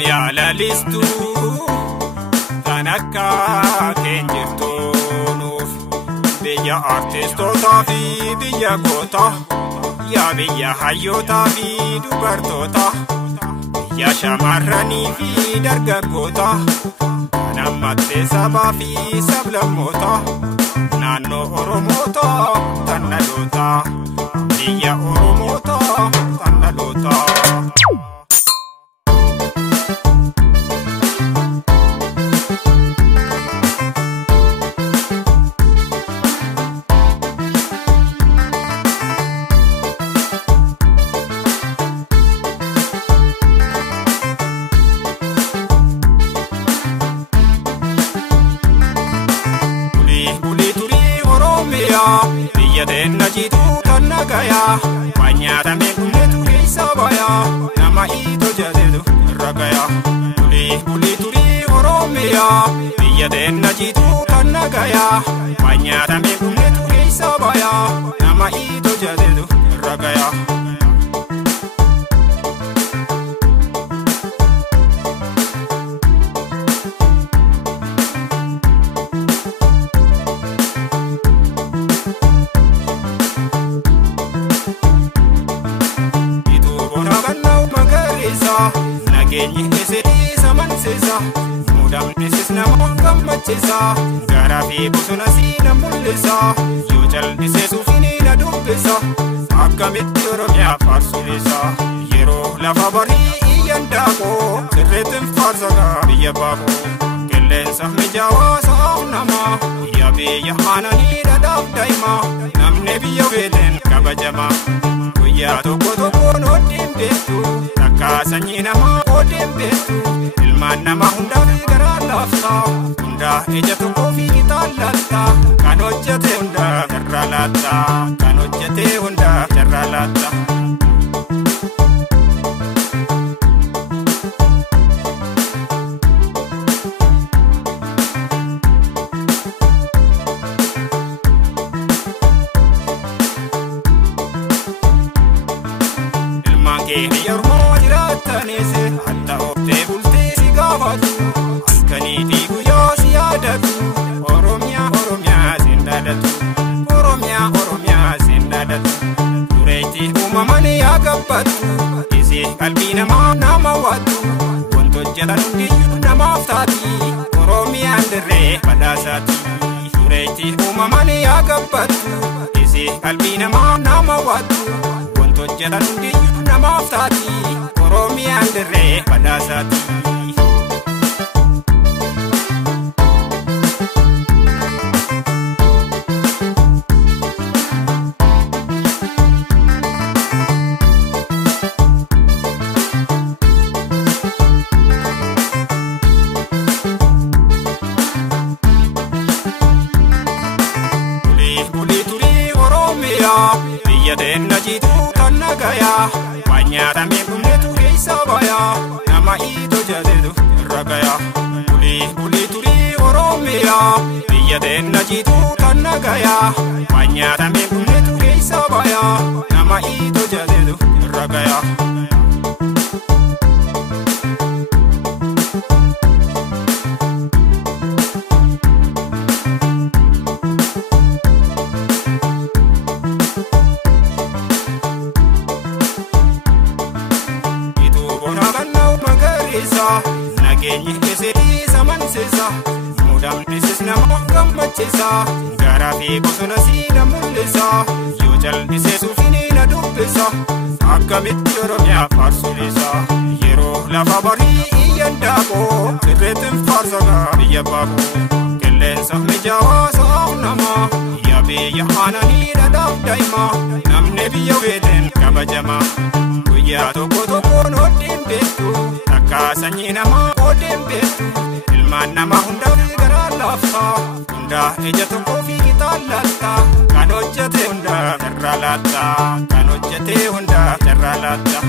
Oromiyaa lalistu kan akka keenjirtuunuuf biyya artistootaa fi biyya gootaa yaa biyya hayyootaa fi dubartoota biyya shamarranii fi dargaggoota kan ammattee sabaa fi sablammoota naannoo Oromoota tan dhaloota biyya Oromoota tan dhaloota. Biyya teenna jitu kan nagayaa wanyaata meequmneetu keessa bayaa nama iitoo jateetu irra gayaa. Turii Oromiyaa biyya teenna jitu kan nagayaa wanyaata meequmneetu keessa bayaa nama iitoo jateetu irra gayaa. Nageenyi esedii samanseesa mudamnesis nama gammacheesa garaa fi bosona siina mul'isa yoo jal'iseesuufini na dubbisa akkamitti Oromiyaa faarsuleessa yeroo lafa barii iyyan daakoo sirreetiin faarsagaa biyya baakoo qilleensa mijaawaa sa'aaf namaa biyya biyya aananii dhadhaaf daa'imaa namni biyya feeteen kabajamaa guyyaa tokko tokkoon hodhiin beektu takka sanyii namaa hodhiin beektu ilmaan namaa hundaaf garaa laaftaa hundaa ija tokkoo fi ixaallaatta kan hojjete hundaa jarraa laatta kan hojjete hundaa jarraa laatta. Yeroo jiraatanis hatta oftee bultee si gaafatu halkanii guyyaa si yaadatu Oromiyaa sin dhaadatu Oromiyaa sin dhaadatu dureetti uumamanii yaa gabbattu isii qalbii namaa nama waattu wanti hojjetan hundiyyuu namaaf taati Oromiyaan dirree badhaasaati dureetti uumamanii yaa gabbattu isii qalbii namaa nama waattu wanti hojjetan hundiyyuu namaaf taati Oromiyaan dirree badhaasaati. Turii Oromiyaa biyya teenna jitu kan nagayaa wanyaata meequmneetu keessa bayaa nama iitoo jateetu irra gayaa. Turii Oromiyaa biyya teenna jitu kan nagayaa wanyaata meequmneetu keessa bayaa nama iitoo jateetu irra gayaa. Nageenyi esedii samanseesa mudamnesis nama gammacheesa garaa fi bosona siina mul'isa yoo jal'iseesuufini na dubbisa akkamitti Oromiyaa faarsuleessa yeroo lafa barii iyyan daakoo sirreetiin faarsagaa biyya baakoo qilleensa mijaawaa sa'aaf namaa biyya biyya aananii dhadhaaf daa'imaa namni biyya feeteen kabajamaa guyyaa tokko tokkoon hodhiin beektu takka sanyii namaa hodhiin beektu ilmaan namaa hundaaf garaa laaftaa hundaa ija tokkoo fi ixaallaatta kan hojjete hundaa jarraa laatta kan hojjete hundaa jarraa laatta.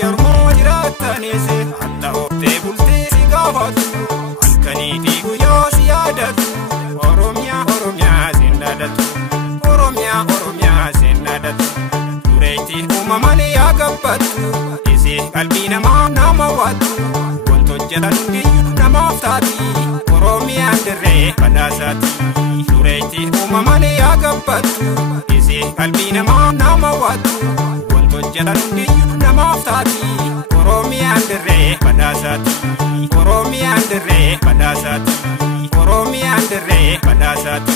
Yeroo jiraatanis hojjetan hundiyyuu namaaf taati. Oromiyaan dirree badhaasaati. Dureetti uumamalee yaa gabbattu. Isee qalbii namaa nama waattu. Wanti hojjetan hundiyyuu namaaf taati. Oromiyaan dirree badhaasaati. Oromiyaan dirree badhaasaati. Oromiyaan dirree badhaasaati.